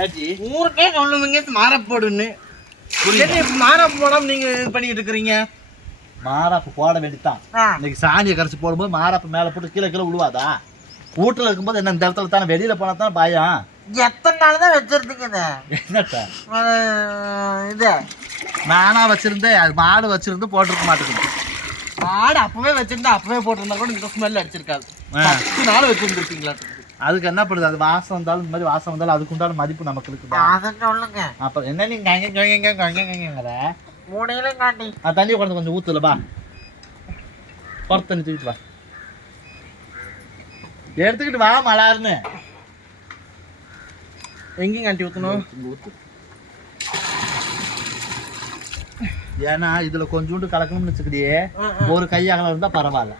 ஏட்டி ஊருக்கே சொல்லுவீங்க மாறப்போடுன்னு. மாறப்பு போடாம நீங்க இது பண்ணிட்டு இருக்கிறீங்க? மாறாப்பு போட வேண்டியதான். இன்னைக்கு சாணியை கரைச்சி போடும்போது மாறாப்பு மேலே போட்டு கீழே கீழே விழுவாதா வீட்டில் இருக்கும்போது என்ன இந்த இடத்துல தானே வெளியில் போனால் தான் பயம்? எத்தனை நாள் தான் வச்சிருந்தீங்க என்னட்டா இது. நானா வச்சிருந்தேன் அது மாடு வச்சிருந்து போட்டிருக்க மாட்டேங்குது. ஆடு அப்பவே வச்சிருந்தா அப்பவே போட்டிருந்தா கூட இந்த ஸ்மெல் அடிச்சிருக்காது. பத்து நாள் வச்சிருந்துருப்பீங்களா அதுக்கு என்ன பண்ணுது அது வாசம் வந்தாலும் இந்த மாதிரி வாசம் வந்தாலும் அதுக்கு உண்டான மதிப்பு நமக்கு இருக்குதா? அதை சொல்லுங்க. அப்போ என்ன நீங்க அங்கே கங்க கங்கங்கிற? மூணையிலும் காட்டி. ஆ தண்ணி கொண்டு கொஞ்சம் ஊத்துல பா புறத்து தண்ணி தூக்கிட்டு வா. எடுத்துக்கிட்டு வா மலாருன்னு. எங்கேயும் காட்டி ஊத்தணும். இங்க ஊத்து ஏன்னா இதுல கொஞ்சோண்டு கலக்கணும்னு வச்சுக்கிட்டியே ஒரு கை அகலம் இருந்தா பரவாயில்ல.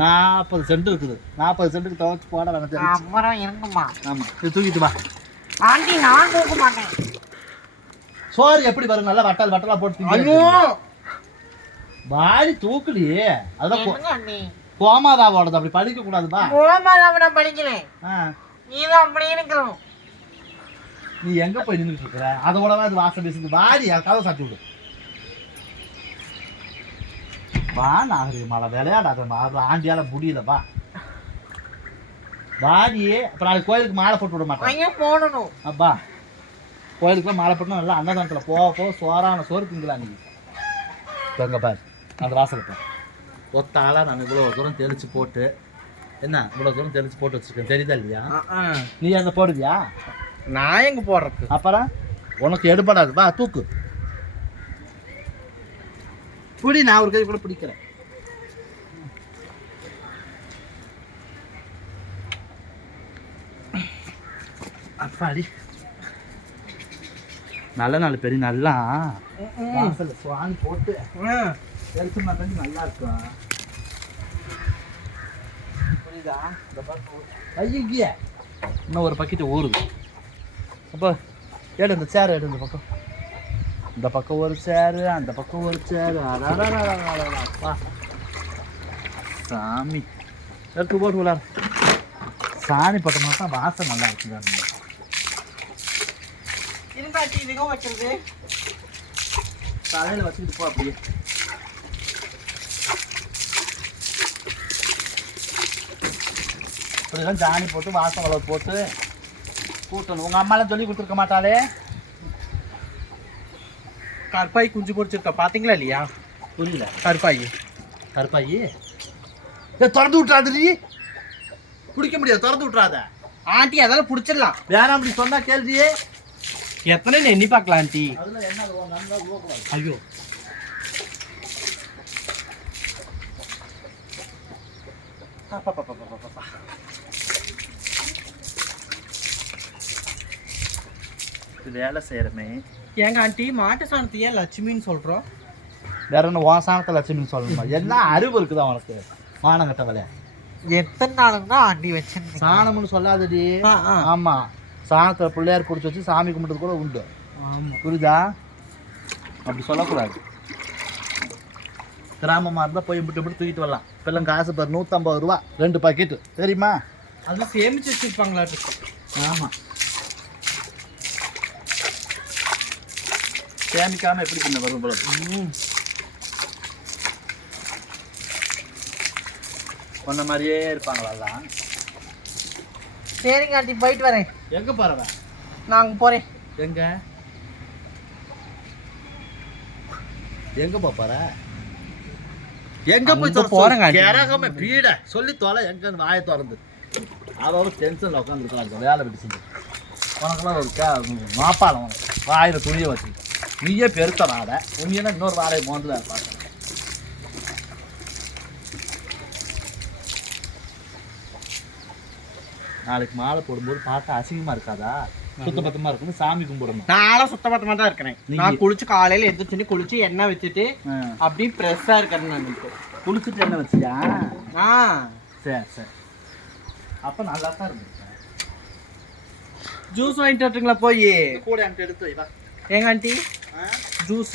நாற்பது சென்ட் இருக்குது. நாற்பது சென்ட்டுக்கு துவைச்சு போட வேணாம் அப்புறம் இருக்குமா ஆமா. இது தூக்கிட்டு வா. ஆண்டி நான் தூக்க மாட்டேன். சோறு எப்படி வரும்? நல்லா வட்டல் வட்டலா போட்டு ஐயோ! வாடி தூக்குடி அதான் கோமாதாவோடது. அப்படி படிக்க கூடாதுப்பா கோமாதாவை நான் படிக்கிறேன் நீ தான் அப்படி இருக்கணும் நீ எங்க போய் நின்றுட்டு இருக்கிற? அதோட அது வாசம் பேசுது வாடி கதவை சாத்தி விடு. வா நாகரிகமால விளையாடாத அது ஆண்டியால முடியல வா. வாடி அப்புறம் நாளைக்கு கோயிலுக்கு மாலை போட்டு விட மாட்டேன். போடணும். அப்பா கோயிலுக்குலாம் மாலை போட்டு நல்லா அன்னதானத்தில் போக போக சோறான சோறு திங்கலாம் நீ. எங்க பாரு அந்த வாசலை பாரு. ஒத்த ஆளா நான் இவ்வளோ தூரம் தெளிச்சு போட்டு என்ன இவ்வளோ தூரம் தெளிச்சு போட்டு வச்சிருக்கேன். தெரியுதா இல்லையா? நீ அந்த போடுவியா? நான் எங்க போடுறது? அப்புறம் உனக்கு எடுபடாது. வா தூக்கு. பிடி நான் ஒரு கை கூட பிடிக்கிறேன். அப்பாடி. நல்ல நாள் பெரிய நல்லா வாசல்ல போட்டு எடுத்து தண்ணி நல்லா இருக்கும் புரியுதா? இந்த இன்னும் ஒரு பக்கெட்டு ஊறுது அப்போ எடு இந்த சேர் எடு இந்த பக்கம். இந்த பக்கம் ஒரு சேரு அந்த பக்கம் ஒரு சேரு அப்பா சாமி எடுத்து போட்டு விளாட சாணி பட்டமா தான் வாசம் நல்லா இருக்குங்க இருக்காட்டி இதுக்கும் வச்சிருக்கு தலையில் வச்சுக்கிட்டு போ அப்படியே. இப்படிலாம் சாணி போட்டு வாசம் வளவு போட்டு கூட்டணும். உங்கள் அம்மாலாம் சொல்லி கொடுத்துருக்க மாட்டாளே. கற்பாய் குஞ்சு பொரிச்சிருக்கா பாத்தீங்களா இல்லையா? புரியல. கற்பாய் கருப்பாயி? ஏ திறந்து விட்றாதடி குடிக்க முடியாது திறந்து விட்றாத ஆண்டி அதெல்லாம் பிடிச்சிடலாம். வேணாம் அப்படி சொன்னா கேள்வியே எத்தனை எண்ணி பார்க்கலாம் ஆண்டி? ஐயோ. வேலை செய்கிறமே ஏங்க ஆண்டி மாட்டு சாணத்தை ஏன் லட்சுமின்னு சொல்றோம். வேற என்ன உன் சாணத்தை லட்சுமின்னு சொல்லணுமா? என்ன அறிவு இருக்குதா உனக்கு? மானங்கட்ட வேலையா? எத்தனை தான் ஆண்டி வச்சிருந்தீங்க சாணம்னு சொல்லாதடி. ஆ, ஆ. ஆமா. சாணத்தில் பிள்ளையார் பிடிச்சி வச்சு சாமி கும்பிட்டது கூட உண்டு. ஆமா. புரியுதா? அப்படி சொல்லக்கூடாது. கிராமமாக இருந்தால் போய் இப்படி இப்படி தூக்கிட்டு வரலாம். இப்பெல்லாம் காசு பாரு நூற்றம்பது ரூபா ரெண்டு பாக்கெட்டு தெரியுமா? அது சேமிச்சு வச்சிருப்பாங்களாட்டு. ஆமாம் சேமிக்காமல் எப்படி பின்ன வரும் போல? சொன்ன மாதிரியே இருப்பாங்களா எல்லாம்? சரிங்க ஆண்டி போயிட்டு வரேன். எங்கே போகிறவன் நான் அங்க போறேன். எங்க? எங்க போற? எங்க போய் அடி. கிறகமே பீட. சொல்லி தொலை எங்கன்னு வாயை திறந்து. அதோட டென்ஷன்ல உட்காந்துருக்காங்க வேலை விட்டு செஞ்சு. உனக்கெல்லாம் ஒரு கே மாப்பாளம். வாயில துணியை வச்சுக்கிட்ட. நீயே பெருத்த வாடை உன்னையெல்லாம் இன்னொரு வாடகை மோந்து பார்க்க நாளைக்கு மாலை போடும்போது பார்க்க அசிங்கமா இருக்காதா? சுத்தபத்தமா இருக்கணும் சாமி கும்பிடணும். நானும் சுத்தபத்தமா தான் இருக்கிறேன். நான் குளிச்சு காலையில எந்திரிச்சு குளிச்சு எண்ணெய் வச்சுட்டு. அப்படியே ஃப்ரெஷ்ஷா இருக்கிறேன் நான் குளிச்சுட்டு என்ன வச்சியா? ஆ. சரி சரி. அப்ப நல்லா தான் இருந்துச்சு. ஜூஸ் வாங்கிட்டு வரட்டுங்களா போய்? கூட எடுத்து வை, வா. ஏங்க ஆண்டி? Juice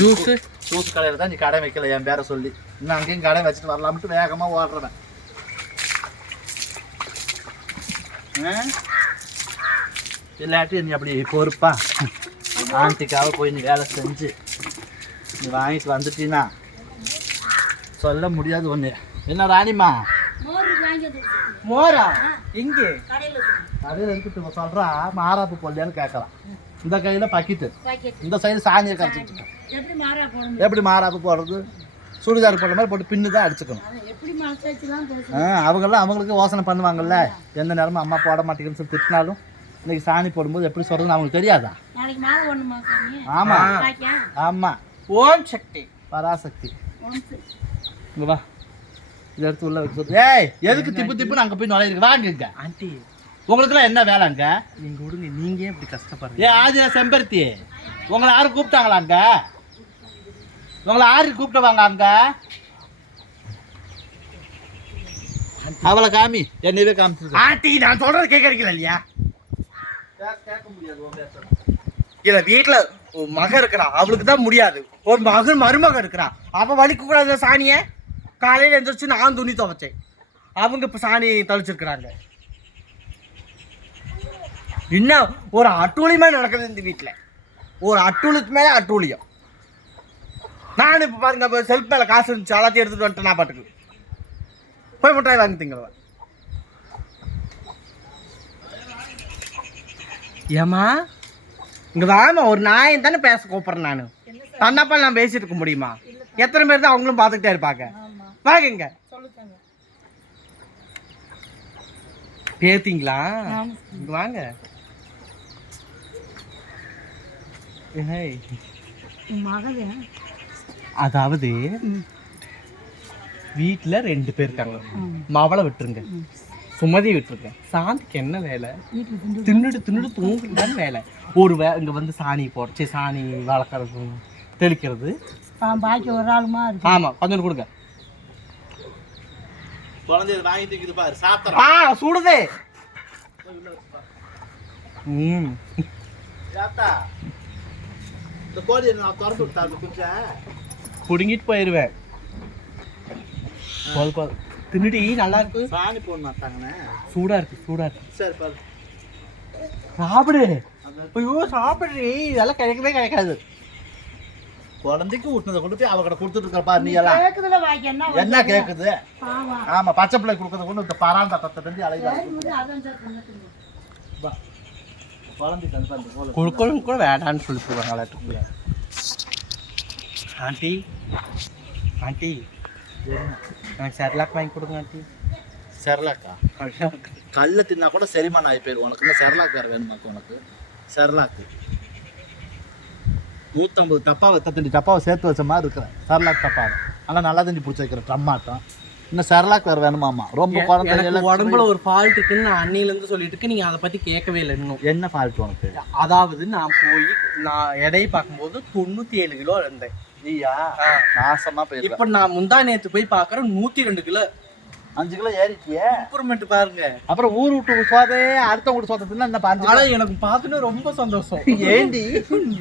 juice. ஜூஸ் கடையில் தான் நீ கடை வைக்கல என் பேரை சொல்லி. இன்னும் அங்கேயும் கடை வச்சுட்டு வரலாம்ட்டு வேகமாக ஓடுறேன் இல்லாட்டி நீ அப்படி பொறுப்பா. ஆண்டிக்காக போய் நீ வேலை செஞ்சு நீ வாங்கிட்டு வந்துட்டீனா சொல்ல முடியாது ஒன்று என்ன ராணிமா மோரா? இங்கே. கடையில் எடுத்துட்டு சொல்கிறா மாறாப்பு போடலையான்னு கேட்கலாம். இந்த கையில் பக்கிட்டு இந்த சைடு சாணியை கரைச்சிட்டு எப்படி மாறாப்பு போடுறது? சுடிதார் போடுற மாதிரி போட்டு பின்னு தான் அடிச்சுக்கணும். அதை ஆ அவங்கெல்லாம் அவங்களுக்கு யோசனை பண்ணுவாங்கல்ல. எந்த நேரமும் அம்மா போட மாட்டேங்குதுன்னு சொல்லி திட்டினாலும் இன்னைக்கு சாணி போடும்போது எப்படி சொல்கிறதுன்னு அவங்களுக்கு தெரியாதா? ஆமாம் ஆமாம் ஓம் சக்தி. பராசக்தி. இங்க வா. இதை எடுத்து உள்ள சொல்லு. ஏய் எதுக்கு திப்பு திப்புன்னு அங்கே போய் நுழையிருக்கு வாங்க இங்க. ஆண்டி உங்களுக்குலாம் என்ன வேலை அங்க? நீங்க விடுங்க நீங்க ஏன் இப்படி கஷ்டப்படுறீங்க. ஏ ஆதிரா செம்பருத்தி உங்களை யாரும் கூப்பிட்டாங்களா அங்க? உங்களை யாரு கூப்பிட்டுவாங்க அங்க? அவளை காமி. என்னையவே காமிச்சிருக்க. ஆண்டி நான் சொல்றது கேட்கறீங்களா இல்லையா? கேட்க முடியாது இல்ல வீட்டுல மகன் இருக்கிறா அவளுக்கு தான் முடியாது. ஒரு மகன் மருமகன் இருக்கிறா அவ வலிக்க கூடாது சாணிய. காலையில எந்திரிச்சு நான் துணி துவைச்சேன். அவங்க இப்ப சாணி தளிச்சிருக்கிறாங்க. இன்னும் ஒரு அட்டூழியமா நடக்குது இந்த வீட்டுல ஒரு அட்டூழியத்து மேல அட்டூழியம். நான் இப்ப பாருங்க இப்ப செல்ஃப் மேல காசு இருந்துச்சு எல்லாத்தையும் எடுத்துட்டு வந்துட்டேன் நான் பாட்டுக்கு. போய் முட்டாய் வாங்கி திங்க ஏமா இங்க வாமா ஒரு நாயம் தானே பேச கூப்பிடுறேன் நான். தன்னப்பா நான் பேசிட்டு இருக்க முடியுமா? எத்தனை பேர் தான் அவங்களும் பார்த்துக்கிட்டே இருப்பாங்க? வாங்க இங்க பேத்தீங்களா? நானும் இங்க வாங்க ஏய், உன் மகன் அதாவது வீட்டுல ரெண்டு பேர் இருக்காங்க. மவளை விட்டுருங்க. சுமதி விட்டுருங்க. சாந்திக்கு என்ன வேலை? தின்னுட்டு தின்னுட்டு தூங்குறது வேலை. ஒரு வே இங்க வந்து சாணி போட்டு சாணி வளர்க்குறது தெளிக்கிறது. பாக்கி ஒரு ஆளுமா இருக்கு. ஆமா கொஞ்சம் கொடுங்க. ஆ சுடுதே. ம். இந்த கோழி நான் திறந்து விட்டா அந்த குஞ்சை. புடுங்கிட்டு போயிடுவேன் போது போது தின்னுடி நல்லா இருக்கு. சாணி போட மாட்டாங்கண்ணே சூடா இருக்கு சூடா இருக்கு. சரி பாரு சாப்பிடு. ஐயோ சாப்பிடுறீ இதெல்லாம் கிடைக்கவே கிடைக்காது. குழந்தைக்கு ஊட்டினதை கொண்டு போய் அவகிட்ட கொடுத்துட்டு இருக்க பாரு நீ எல்லாம் என்ன என்ன கேக்குது? ஆமா ஆமா பச்சை பிள்ளை கொடுக்கறத கொண்டு இந்த பராந்தா தத்தை தண்டி அழைக்கிறாங்க கொடுக்கணும் கூட வேண்டான்னு சொல்லி போவாங்க ஆண்டி ஆண்டி எனக்கு செர்லாக் வாங்கி கொடுங்க ஆண்டி செர்லாக்கா கல்ல தின்னா கூட செரிமான் ஆகி போயிடும் உனக்கு என்ன செர்லாக் வேற வேணுமாக்கு உனக்கு செர்லாக்கு நூற்றம்பது டப்பா தத்தண்டி டப்பாவை சேர்த்து வச்ச மாதிரி இருக்கிறேன் செர்லாக் டப்பாவை ஆனால் நல்லா தண்ணி பிடிச்சி வைக்கிறேன் டம்மாட்டம் இன்னும் செர்லாக் வேறு வேணுமாம்மா? ரொம்ப குழந்தை உடம்புல ஒரு ஃபால்ட் இருக்குன்னு நான் அன்னில இருந்து சொல்லிட்டு இருக்கு நீங்க அதை பத்தி கேட்கவே இல்லை இன்னும். என்ன ஃபால்ட் உனக்கு? அதாவது நான் போய் நான் எடையை பார்க்கும்போது தொண்ணூத்தி ஏழு கிலோ இருந்தேன் நீயா நாசமா போயிருக்க இப்ப நான் முந்தா நேத்து போய் பார்க்கறேன் நூத்தி ரெண்டு கிலோ அஞ்சு கிலோ ஏறிட்டியே. இம்ப்ரூவ்மெண்ட் பாருங்க. அப்புறம் ஊர் விட்டு சோதே அடுத்த வீட்டு சோதத்தை தின்னா அஞ்சு ஆனா எனக்கு பார்த்துட்டு ரொம்ப சந்தோஷம். ஏண்டி?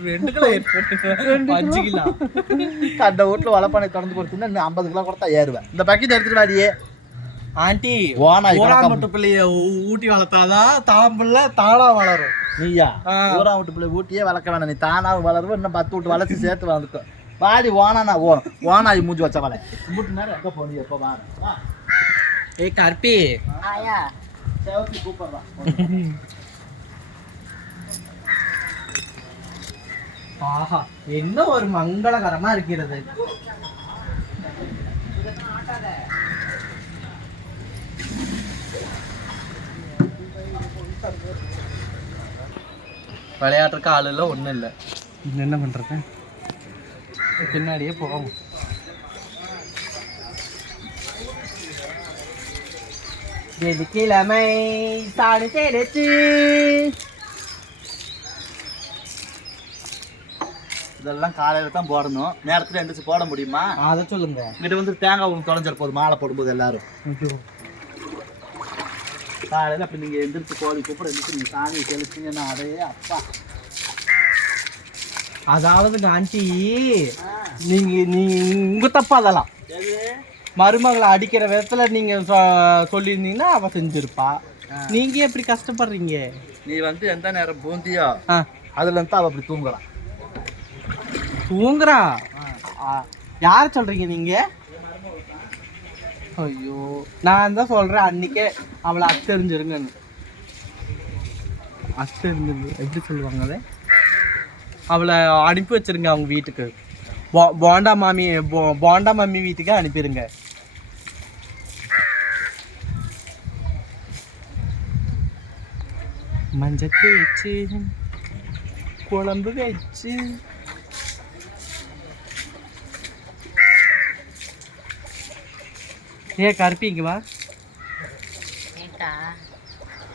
ரெண்டு கிலோ அஞ்சு கிலோ. அந்த வீட்டுல வளப்பானை திறந்து கொடுத்தீங்கன்னா இன்னும் ஐம்பது கிலோ கூட தான் ஏறுவேன். இந்த பக்கெட் எடுத்துட்டு வாடியே. ஆண்டி ஓனாய் கணக்கா ஓராமட்டு பிள்ளைய ஊட்டி வளர்த்தாதான் தாம்பிள்ள தானா வளரும். நீயா. ஊரா விட்டு பிள்ளை ஊட்டியே வளர்க்க வேணாம். நீ தானா வளருவோம் இன்னும் பத்து விட்டு வளர்ச்சி சேர்த்து வளர்க்கும் வாடி ஓனானா ஓ ஓனாய் மூஞ்சி வச்ச மூட்டு நேரம் எங்க போனீங்க? எப்போ வாங்க? ஏய் கற்பி ஆயா சேவத்தி கூப்பிடுறான் ஆஹா என்ன ஒரு மங்களகரமா இருக்கிறது விளையாட்டுறக்கு ஆள் இல்லை ஒன்றும் இல்லை என்ன பண்றது பின்னாடியே போகும் வெள்ளிக்கிழமை சாணி தெளிச்சு இதெல்லாம் காலையில தான் போடணும். நேரத்துல எந்திரிச்சு போட முடியுமா? அதை சொல்லுங்க. இங்கிட்ட வந்து தேங்காய் ஒன்று தொலைஞ்சிட போகுது மாலை போடும்போது எல்லாரும். காலையில அப்படி நீங்க எந்திரிச்சு கோழி கூப்பிட எந்திரிச்சு நீங்க சாணியை தெளிச்சிங்கன்னா அடே அப்பா. அதாவது ஆண்டி நீங்க நீ உங்க தப்பு அதெல்லாம். மருமகளை அடிக்கிற விதத்துல நீங்க சொல்லியிருந்தீங்கன்னா அவ செஞ்சிருப்பா. நீங்க எப்படி கஷ்டப்படுறீங்க? நீ வந்து எந்த நேரம் பூந்தியோ அதுல இருந்து அவ அப்படி தூங்குறான் தூங்குறா? யார சொல்றீங்க நீங்க? ஐயோ. நான் தான் சொல்றேன் அன்னைக்கே அவளை அத்தெரிஞ்சிருங்கன்னு. அத்தெரிஞ்சிருந்து எப்படி சொல்லுவாங்க அதை? அவளை அனுப்பி வச்சிருங்க அவங்க வீட்டுக்கு. போண்டா மாமி போண்டா மம்மி வீட்டுக்கு அனுப்பிடுங்க மஞ்சள் தேய்ச்சி குழம்பு வச்சு ஏ கருப்பி இங்க வா ஏக்கா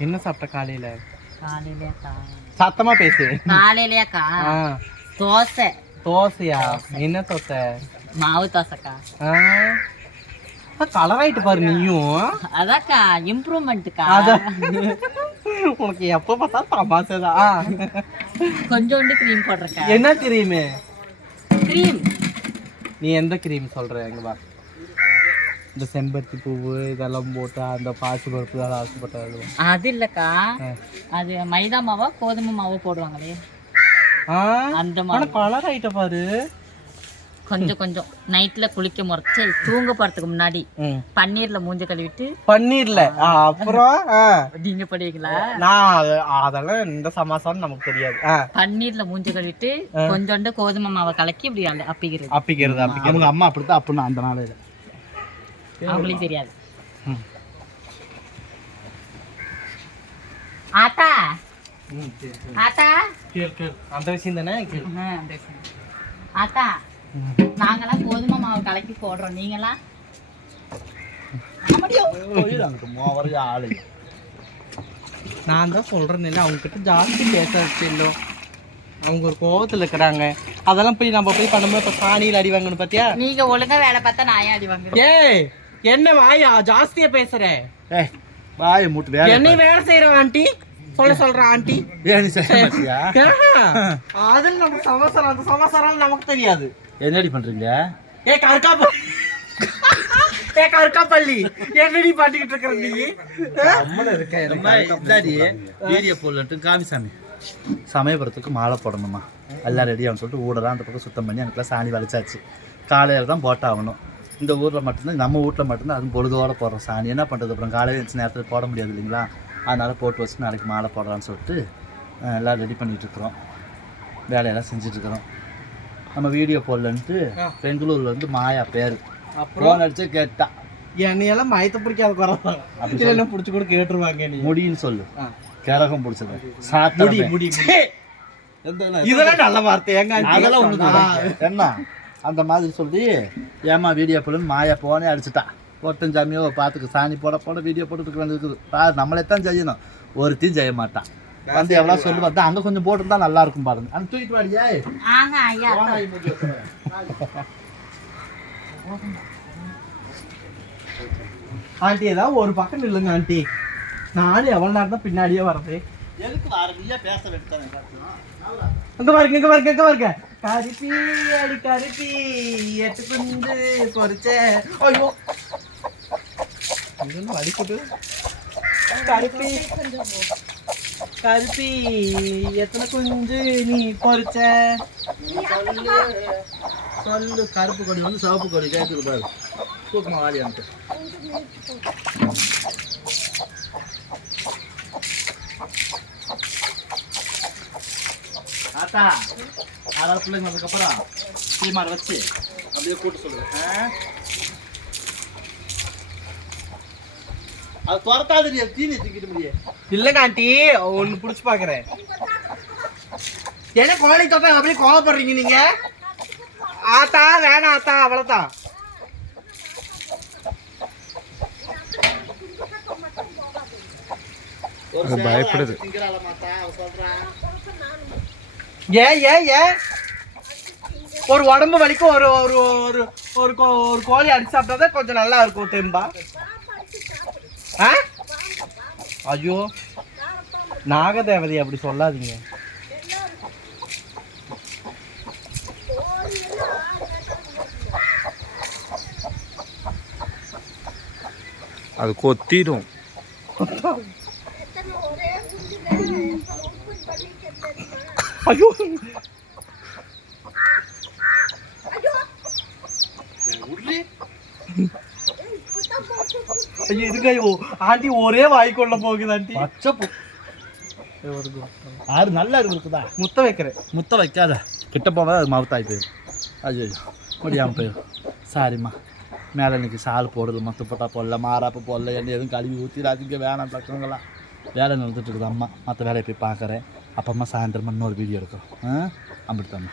என்ன சாப்பிட்ட காலையில காலையிலேக்கா சத்தமா பேசு காலையிலேக்கா ஆ, தோசை தோசையா என்ன தோசை மாவு தோசைக்கா கலர் ஆயிட்டு பாரு நீயும். அதாக்கா இம்ப்ரூவ்மெண்ட்டுக்கா அதான். உனக்கு எப்ப பார்த்தாலும் தமாசைதான் கொஞ்சோண்டு க்ரீம் போடுறக்கா என்ன கிரீமு க்ரீம் நீ எந்த கிரீம் சொல்ற? எங்க வா. இந்த செம்பருத்தி பூவு இதெல்லாம் போட்டு அந்த பாசி பருப்பு இதெல்லாம் ஆசைப்பட்டது அது இல்லக்கா. அது மைதா மாவா கோதுமை மாவா போடுவாங்களே. அந்த மாவு. கலர் ஆயிட்ட பாரு. கொஞ்சம் கொஞ்சம் நைட்ல குளிக்க முறைச்சு தூங்க போறதுக்கு முன்னாடி. பன்னீர்ல மூஞ்ச கழுவிட்டு பன்னீர்ல? அப்புறம். நீங்க படிங்களா நான் அது- அதெல்லாம் இந்த சமாசாரம் நமக்கு தெரியாது. பன்னீர்ல மூஞ்ச கழுவிட்டு கொஞ்சோண்டு கோதுமை மாவை கலக்கி இப்படி அப்பிக்கிறது. அப்பிக்கிறது அப்பிக்கிறது. அவங்க அம்மா அப்படித்தான் அப்படின்னு அந்த நாளையில அவங்களுக்கு தெரியாது. ஆத்தா. ஆத்தா. அந்த விஷயம் தானே. ஆத்தா. நாங்கெல்லாம் கோதுமை மாவு கலக்கி போடுறோம். நீங்களாம் நான் தான் சொல்றேன் அவங்க கிட்ட ஜாஸ்தி பேச வச்சிருந்தோம் அவங்க ஒரு கோவத்துல இருக்கிறாங்க. அதெல்லாம் போய் நம்ம போய் பண்ணும்போது இப்ப சாணியில் அடி வாங்கணும் பாத்தியா? நீங்க ஒழுங்கா வேலை பார்த்தா நான் ஏன் அடி வாங்குறேன் ஏய் என்ன வாயா ஜாஸ்தியா பேசுற? ஏய் வாயை மூட்டு வேலை என்னை வேலை செய்யற ஆண்டி? சொல்ல சொல்ற ஆண்டி? ஏன் நீ செய்ய மாட்டியா? அது நம்ம சமாசாரம் அந்த சமாசாரம் நமக்கு தெரியாது. என்னடி பண்றீங்க? ஏ கருக்கா ஏ கருக்கா பள்ளி என்னடி பாட்டிக்கிட்டு இருக்கிற நீ? அம்மா, இந்தாடி வீடியோ போடலன்ட்டு காமிசாமி சமயபுரத்துக்கு மாலை போடணுமா? எல்லாம் ரெடி ஆகணும் சொல்லிட்டு ஊடலாம் அந்த பக்கம் சுத்தம் பண்ணி எனக்குலாம் சாணி வலிச்சாச்சு. காலையில் தான் போட்டாகணும். இந்த ஊரில் மட்டும்தான் நம்ம வீட்டில் மட்டும்தான் அதுவும் பொழுதோட போடுறோம் சாணி. என்ன பண்ணுறது அப்புறம் காலையில் எழுந்து நேரத்தில் போட முடியாது இல்லைங்களா? அதனால் போட்டு வச்சு நாளைக்கு மாலை போடலான்னு சொல்லிட்டு எல்லாம் ரெடி பண்ணிட்டு இருக்கிறோம். வேலையெல்லாம் செஞ்சுட்டு இருக்கிறோம். நம்ம வீடியோ போடலன்ட்டு பெங்களூர்ல இருந்து மாயா பேர். ஃபோன் அடிச்சு கேட்டா. என்னையெல்லாம் மயத்த பிடிக்காத குறவா அப்படி பிடிச்சி கூட கேட்டுருவாங்க நீ முடின்னு சொல்லு. கரகம் பிடிச்சது முடி சாத்தமே முடி. இதெல்லாம் நல்ல வார்த்தை. ஆண்டி? அதெல்லாம் ஒண்ணு ஆ. என்ன? அந்த மாதிரி சொல்லி ஏமா வீடியோ போடுன்னு மாயா போனே அடிச்சுட்டா. ஒட்டும் சாமியோ பார்த்துக்கு சாணி போட போட வீடியோ போட்டுட்டு இருக்குது. நம்மளே தான் செய்யணும். ஒருத்தையும் செய்ய மாட்டான். வந்து எவ்வளோ சொல்லி பார்த்தா அங்கே கொஞ்சம் போட்டுருந்தா நல்லா இருக்கும் பாருங்க. அந்த தூக்கிட்டு வாடியா ஆண்டி ஏதாவது ஒரு பக்கம் நில்லுங்க ஆண்டி. நானும் எவ்வளவு நேரம் தான் பின்னாடியே வரது எதுக்கு வார நீயா பேச இங்க பாருங்க இங்க பாருங்க இங்க பாருங்க. கருப்பி அடி கருப்பி எட்டு குண்டு பொறிச்ச ஐயோ. இது என்ன வலி போட்டு கருப்பி. கருப்பி எத்தனை குஞ்சு நீ பொறிச்ச சொல்லு கருப்பு கொடி வந்து சிவப்பு கொடி கேட்குது பாரு தூக்கமா வாடியான்ட்டு தாத்தா அதாவது பிள்ளைங்க வந்ததுக்கப்புறம் சீமாரை வச்சு அப்படியே கூட்டு சொல்லுவேன் ஆ? அது துரத்தாது நீ தீனி தூக்கிட்டு முடியும் இல்லைங்க ஆண்டி ஒன்று பிடிச்சி பார்க்குறேன் என்ன கோழி தொட்டா அப்படியே கோவப்படுறீங்க நீங்க? ஆத்தா வேணாம் ஆத்தா அவ்வளோதான் ஒரு பயப்படுது. ஏன் ஏன்? ஒரு உடம்பு வலிக்கும் ஒரு ஒரு ஒரு ஒரு கோ- ஒரு கோழி அடிச்சு சாப்பிட்டா தான் கொஞ்சம் நல்லா இருக்கும் தெம்பா. ஆ? ஐயோ. நாகதேவதை அப்படி சொல்லாதீங்க. அது கொத்திடும். ஐயோ. ஐயோ இதுக்கு ஆண்டி ஒரே வாய்க்குள்ள போகுது ஆண்டி பச்சை பூ ஆறு நல்ல அறிவு இருக்குதா முத்த வைக்கிறேன் முத்த வைக்காத கிட்ட போக அது மவுத்தாகி போயிடும் ஐயோ முடியாமல் போயிடும் சாரிம்மா மேலே இன்னைக்கு சால் போடல மொத்த போட்டா போடல மாறாப்ப போடல என்ன எதுவும் கழுவி ஊற்றிடாதீங்க வேணாம் பக்கங்களா வேலை நடந்துட்டு இருக்குது அம்மா மற்ற வேலையை போய் பார்க்குறேன் அப்புறமா சாயந்தரமா இன்னொரு வீடியோ எடுக்கிறோம் ஆ அப்படித்தாம்மா